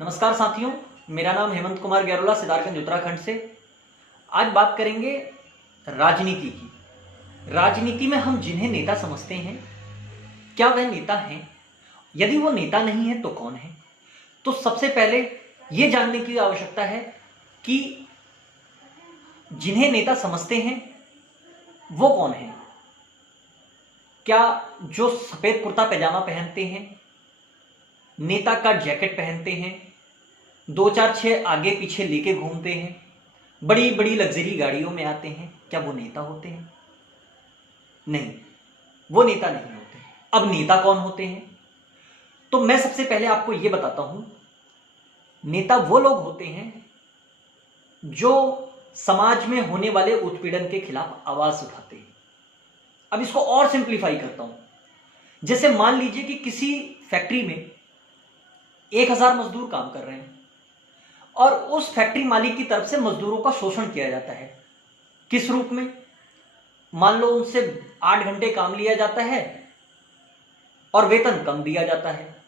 नमस्कार साथियों, मेरा नाम हेमंत कुमार गैरोला, सिद्धार्थगंज उत्तराखंड से। आज बात करेंगे राजनीति की। राजनीति में हम जिन्हें नेता समझते हैं, क्या वह नेता हैं? यदि वो नेता नहीं है तो कौन है? तो सबसे पहले ये जानने की आवश्यकता है कि जिन्हें नेता समझते हैं वो कौन है। क्या जो सफेद कुर्ता पैजामा पहनते हैं, नेता का जैकेट पहनते हैं, 2-4-6 आगे पीछे लेके घूमते हैं, बड़ी बड़ी लग्जरी गाड़ियों में आते हैं, क्या वो नेता होते हैं? नहीं, वो नेता नहीं होते। अब नेता कौन होते हैं? तो मैं सबसे पहले आपको यह बताता हूं। नेता वो लोग होते हैं जो समाज में होने वाले उत्पीड़न के खिलाफ आवाज उठाते हैं। अब इसको और सिंप्लीफाई करता हूं। जैसे मान लीजिए कि किसी फैक्ट्री में 1000 मजदूर काम कर रहे हैं और उस फैक्ट्री मालिक की तरफ से मजदूरों का शोषण किया जाता है। किस रूप में? मान लो उनसे 8 घंटे काम लिया जाता है और वेतन कम दिया जाता है,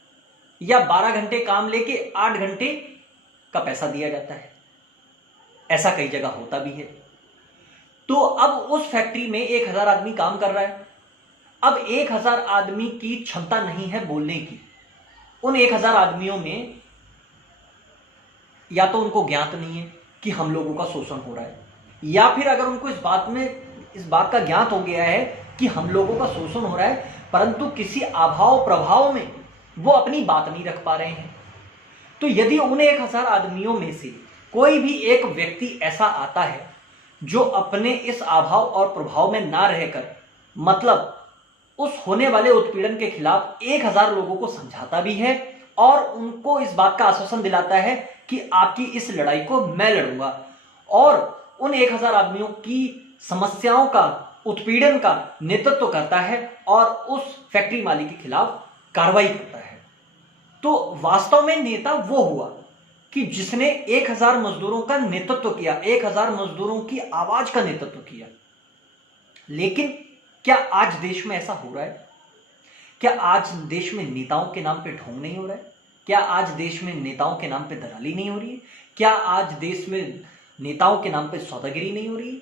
या 12 घंटे काम लेके 8 घंटे का पैसा दिया जाता है। ऐसा कई जगह होता भी है। तो अब उस फैक्ट्री में 1000 आदमी काम कर रहा है। अब 1000 आदमी की क्षमता नहीं है बोलने की। उन 1000 आदमियों में या तो उनको ज्ञात नहीं है कि हम लोगों का शोषण हो रहा है, या फिर अगर उनको इस बात का ज्ञात हो गया है कि हम लोगों का शोषण हो रहा है, परंतु किसी अभाव प्रभाव में वो अपनी बात नहीं रख पा रहे हैं। तो यदि उन 1000 आदमियों में से कोई भी एक व्यक्ति ऐसा आता है जो अपने इस अभाव और प्रभाव में ना रहकर, मतलब उस होने वाले उत्पीड़न के खिलाफ 1000 लोगों को समझाता भी है और उनको इस बात का आश्वासन दिलाता है कि आपकी इस लड़ाई को मैं लड़ूंगा, और उन 1000 आदमियों की समस्याओं का, उत्पीड़न का नेतृत्व करता है और उस फैक्ट्री मालिक के खिलाफ कार्रवाई करता है, तो वास्तव में नेता वो हुआ कि जिसने 1000 मजदूरों का नेतृत्व किया, 1000 मजदूरों की आवाज का नेतृत्व किया। लेकिन क्या आज देश में ऐसा हो रहा है? क्या आज देश में नेताओं के नाम पे ढोंग नहीं हो रहा है? क्या आज देश में नेताओं के नाम पे दलाली नहीं हो रही है? क्या आज देश में नेताओं के नाम पे सौदागिरी नहीं हो रही है?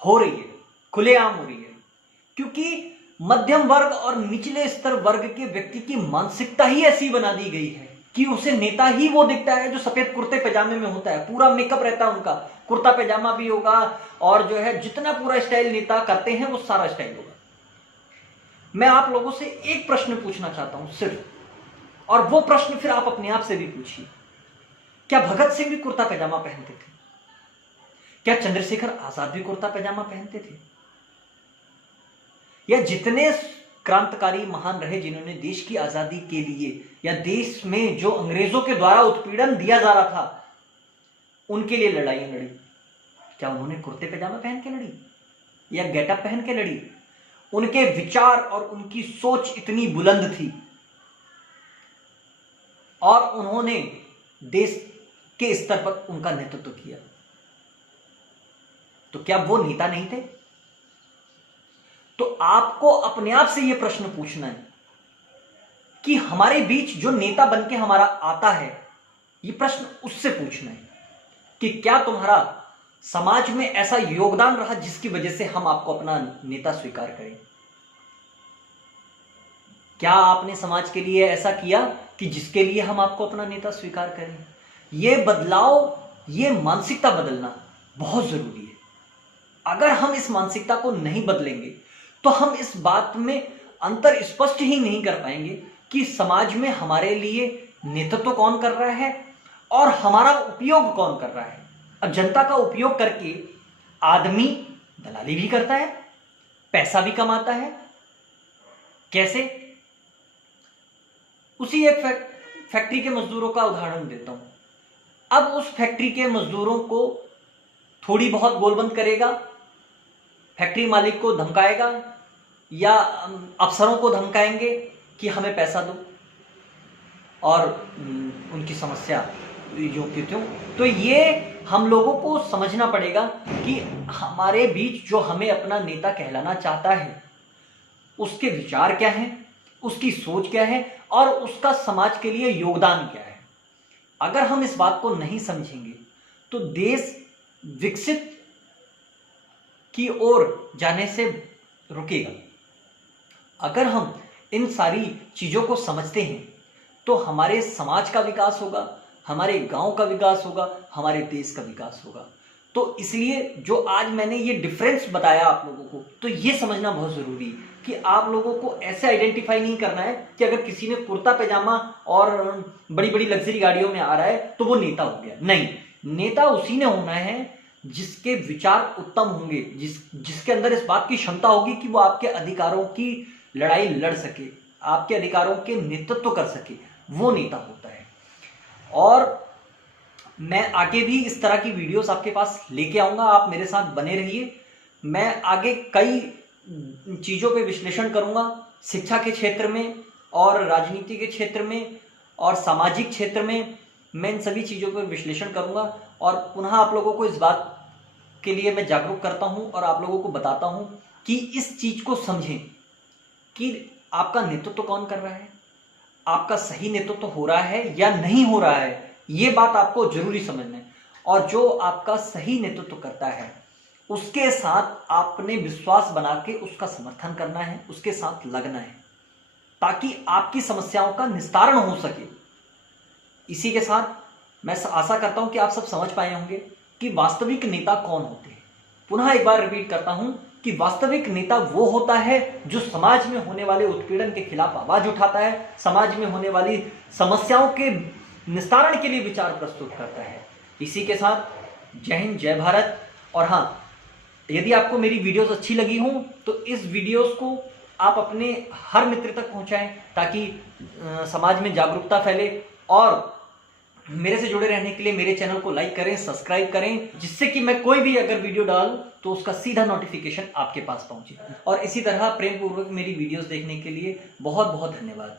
हो रही है, खुलेआम हो रही है। क्योंकि मध्यम वर्ग और निचले स्तर वर्ग के व्यक्ति की मानसिकता ही ऐसी बना दी गई है कि उसे नेता ही वो दिखता है जो सफेद कुर्ते पैजामे में होता है। पूरा मेकअप रहता है उनका, कुर्ता पैजामा भी होगा और जो है जितना पूरा स्टाइल नेता करते हैं वो सारा स्टाइल होगा। मैं आप लोगों से एक प्रश्न पूछना चाहता हूं सिर्फ, और वो प्रश्न फिर आप अपने आप से भी पूछिए। क्या भगत सिंह भी कुर्ता पैजामा पहनते थे? क्या चंद्रशेखर आजाद भी कुर्ता पैजामा पहनते थे? या जितने क्रांतिकारी महान रहे जिन्होंने देश की आजादी के लिए या देश में जो अंग्रेजों के द्वारा उत्पीड़न दिया जा रहा था उनके लिए लड़ाइयां लड़ी, क्या उन्होंने कुर्ते पैजामा पहन के लड़ी या गेटअप पहन के लड़ी? उनके विचार और उनकी सोच इतनी बुलंद थी और उन्होंने देश के स्तर पर उनका नेतृत्व किया, तो क्या वो नेता नहीं थे? तो आपको अपने आप से यह प्रश्न पूछना है कि हमारे बीच जो नेता बनके हमारा आता है, यह प्रश्न उससे पूछना है कि क्या तुम्हारा समाज में ऐसा योगदान रहा जिसकी वजह से हम आपको अपना नेता स्वीकार करें? क्या आपने समाज के लिए ऐसा किया कि जिसके लिए हम आपको अपना नेता स्वीकार करें? यह बदलाव, यह मानसिकता बदलना बहुत जरूरी है। अगर हम इस मानसिकता को नहीं बदलेंगे तो हम इस बात में अंतर स्पष्ट ही नहीं कर पाएंगे कि समाज में हमारे लिए नेतृत्व कौन कर रहा है और हमारा उपयोग कौन कर रहा है। अब जनता का उपयोग करके आदमी दलाली भी करता है, पैसा भी कमाता है। कैसे? उसी एक फैक्ट्री के मजदूरों का उदाहरण देता हूं। अब उस फैक्ट्री के मजदूरों को थोड़ी बहुत गोलबंद करेगा, फैक्ट्री मालिक को धमकाएगा या अफसरों को धमकाएंगे कि हमें पैसा दो और उनकी समस्या जो कि त्यों। तो ये हम लोगों को समझना पड़ेगा कि हमारे बीच जो हमें अपना नेता कहलाना चाहता है उसके विचार क्या हैं, उसकी सोच क्या है और उसका समाज के लिए योगदान क्या है। अगर हम इस बात को नहीं समझेंगे तो देश विकसित की ओर जाने से रुकेगा। अगर हम इन सारी चीजों को समझते हैं तो हमारे समाज का विकास होगा, हमारे गांव का विकास होगा, हमारे देश का विकास होगा। तो इसलिए जो आज मैंने ये डिफरेंस बताया आप लोगों को, तो ये समझना बहुत जरूरी है कि आप लोगों को ऐसे आइडेंटिफाई नहीं करना है कि अगर किसी ने कुर्ता पैजामा और बड़ी बड़ी लग्जरी गाड़ियों में आ रहा है तो वो नेता हो गया। नहीं, नेता उसी ने होना है जिसके विचार उत्तम होंगे, जिसके अंदर इस बात की क्षमता होगी कि वो आपके अधिकारों की लड़ाई लड़ सके, आपके अधिकारों के नेतृत्व कर सके, वो नेता होता है। और मैं आगे भी इस तरह की वीडियोस आपके पास लेके आऊंगा, आप मेरे साथ बने रहिए। मैं आगे कई चीज़ों पे विश्लेषण करूंगा, शिक्षा के क्षेत्र में और राजनीति के क्षेत्र में और सामाजिक क्षेत्र में। मैं इन सभी चीज़ों पर विश्लेषण करूंगा और पुनः आप लोगों को इस बात के लिए मैं जागरूक करता हूं और आप लोगों को बताता हूं कि इस चीज़ को समझें कि आपका नेतृत्व कौन कर रहा है, आपका सही नेतृत्व हो रहा है या नहीं हो रहा है, ये बात आपको जरूरी समझना है। और जो आपका सही नेतृत्व करता है उसके साथ आपने विश्वास बना के उसका समर्थन करना है, उसके साथ लगना है, ताकि आपकी समस्याओं का निस्तारण हो सके। इसी के साथ मैं आशा करता हूं कि आप सब समझ पाए होंगे कि वास्तविक नेता कौन होते हैं। पुनः एक बार रिपीट करता हूं कि वास्तविक नेता वो होता है जो समाज में होने वाले उत्पीड़न के खिलाफ आवाज उठाता है, समाज में होने वाली समस्याओं के निस्तारण के लिए विचार प्रस्तुत करता है। इसी के साथ जय हिंद, जय भारत। और हाँ, यदि आपको मेरी वीडियोस अच्छी लगी हो तो इस वीडियोस को आप अपने हर मित्र तक पहुंचाएं ताकि समाज में जागरूकता फैले। और मेरे से जुड़े रहने के लिए मेरे चैनल को लाइक करें, सब्सक्राइब करें, जिससे कि मैं कोई भी अगर वीडियो डालूं तो उसका सीधा नोटिफिकेशन आपके पास पहुंचे। और इसी तरह प्रेम पूर्वक मेरी वीडियोस देखने के लिए बहुत बहुत धन्यवाद।